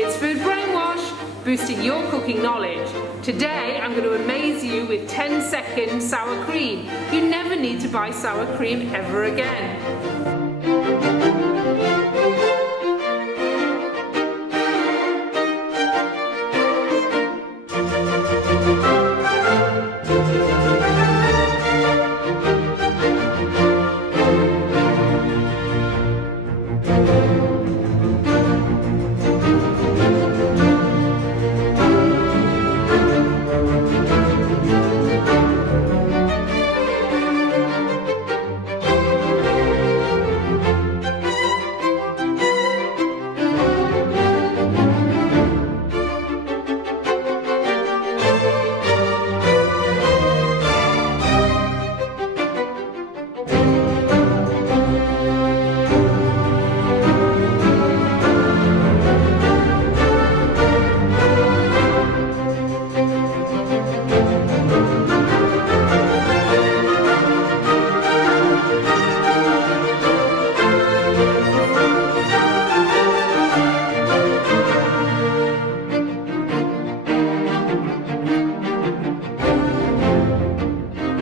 It's Food Brainwash, boosting your cooking knowledge. Today I'm going to amaze you with 10-second sour cream. You never need to buy sour cream ever again.